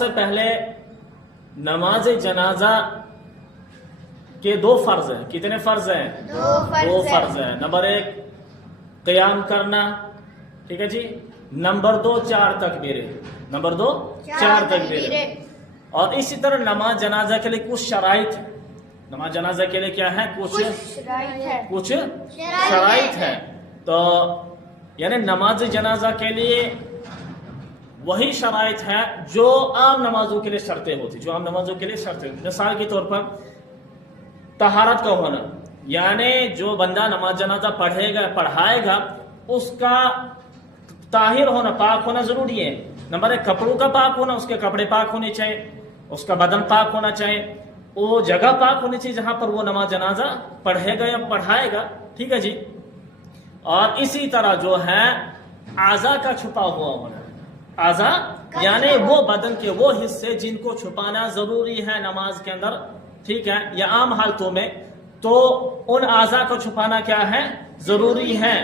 سے پہلے نماز جنازہ کے دو فرض ہیں. کتنے فرض ہیں؟ دو فرض ہیں. نمبر 1 قیام کرنا، ٹھیک ہے جی. نمبر 2 4 تکبیریں. نمبر 2 4 تکبیریں. اور اسی طرح نماز جنازہ کے لیے کچھ شرائط ہیں. نماز جنازہ کے لیے کیا ہے؟ کچھ شرائط ہے. تو یعنی نماز جنازہ کے لیے وہی شرائط ہے جو عام نمازوں کے لیے شرطیں ہوتی. جو عام نمازوں کے لیے شرطیں ہوتی. مثال کے طور پر طہارت کا ہونا، یعنی جو بندہ نماز جنازہ پڑھائے گا اس کا طاہر ہونا، پاک ہونا ضروری ہے. نمبر 1 کپڑوں کا پاک ہونا، اس کے کپڑے پاک ہونے چاہیے، اس کا بدن پاک ہونا چاہیے، وہ جگہ پاک ہونی چاہیے جہاں پر وہ نماز جنازہ پڑھے گا یا پڑھائے گا. ٹھیک ہے جی. اور اسی طرح جو ہے اعضاء کا چھپا ہوا ہونا. اعضاء یعنی وہ بدن کے وہ حصے جن کو چھپانا ضروری ہے نماز کے اندر، ٹھیک ہے، یا عام حالتوں میں تو ان اعضاء کو چھپانا کیا ہے؟ ضروری ہے.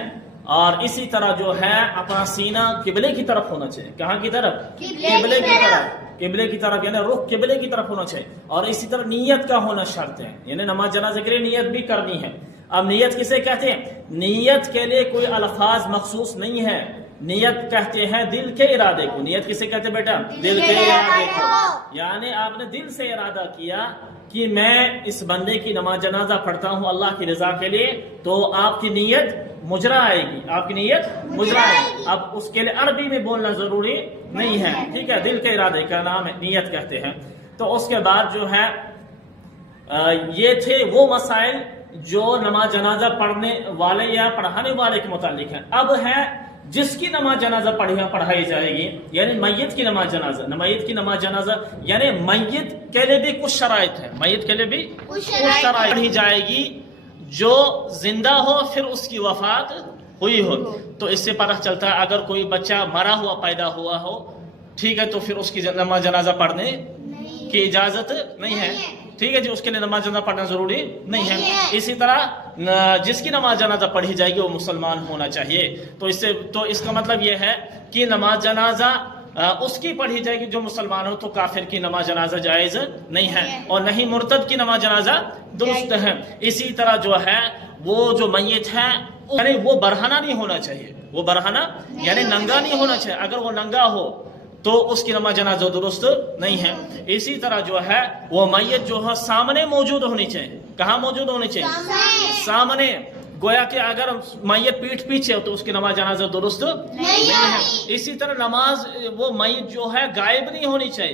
اور اسی طرح جو ہے اپنا سینہ قبلے کی طرف ہونا چاہیے. کہاں کی طرف؟ قبلے کی طرف. قبلے کی طرف یعنی رخ قبلے کی طرف ہونا چاہیے. اور اسی طرح نیت کا ہونا شرط ہے، یعنی نماز جنازے کے لیے نیت بھی کرنی ہے. اب نیت کسے کہتے ہیں؟ نیت کے لیے کوئی الفاظ مخصوص نہیں ہے. نیت کہتے ہیں دل کے ارادے کو. نیت کسے کہتے ہیں بیٹا؟ دل کے ارادے کو. یعنی آپ نے دل سے ارادہ کیا کہ میں اس بندے کی نماز جنازہ پڑھتا ہوں اللہ کی رضا کے لیے، تو آپ کی نیت مجرا آئے گی. آپ کی نیت مجرا آئے گی. اب اس کے لیے عربی میں بولنا ضروری نہیں ہے، ٹھیک ہے. دل کے ارادے کا نام ہے نیت کہتے ہیں. تو اس کے بعد جو ہے یہ تھے وہ مسائل جو نماز جنازہ پڑھنے والے یا پڑھانے والے کے متعلق ہیں. اب ہے جس کی نماز جنازہ پڑھائی جائے گی، یعنی میت کی نماز جنازہ. میت کی نماز جنازہ یعنی میت کے لیے بھی کچھ شرائط ہے. میت کے لیے بھی کچھ شرائط پڑھی جائے گی جو زندہ ہو پھر اس کی وفات ہوئی ہو. تو اس سے پتہ چلتا ہے اگر کوئی بچہ مرا ہوا پیدا ہوا ہو، ٹھیک ہے، تو پھر اس کی نماز جنازہ پڑھنے کی اجازت نہیں ہے. ٹھیک ہے جی. اس کے لیے نماز جنازہ پڑھنا ضروری نہیں ہے. اسی طرح جس کی نماز جنازہ پڑھی جائے گی وہ مسلمان ہونا چاہیے. تو اس کا مطلب یہ ہے کہ نماز جنازہ اس کی پڑھی جائے گی جو مسلمان ہو. تو کافر کی نماز جنازہ جائز نہیں ہے، اور نہیں مرتد کی نماز جنازہ درست ہے. اسی طرح جو ہے وہ جو میت ہے یعنی وہ برہنہ نہیں ہونا چاہیے. وہ برہنہ یعنی ننگا نہیں ہونا چاہیے. اگر وہ ننگا ہو تو اس کی نماز جنازہ درست نہیں ہے. اسی طرح جو ہے وہ میت جو ہے سامنے موجود ہونی چاہیے. کہاں موجود ہونی چاہیے؟ سامنے. گویا کہ اگر میت پیٹھ پیچھے ہو تو اس کی نماز جنازہ درست نہیں ہے. اسی طرح نماز وہ میت جو ہے غائب نہیں ہونی چاہیے.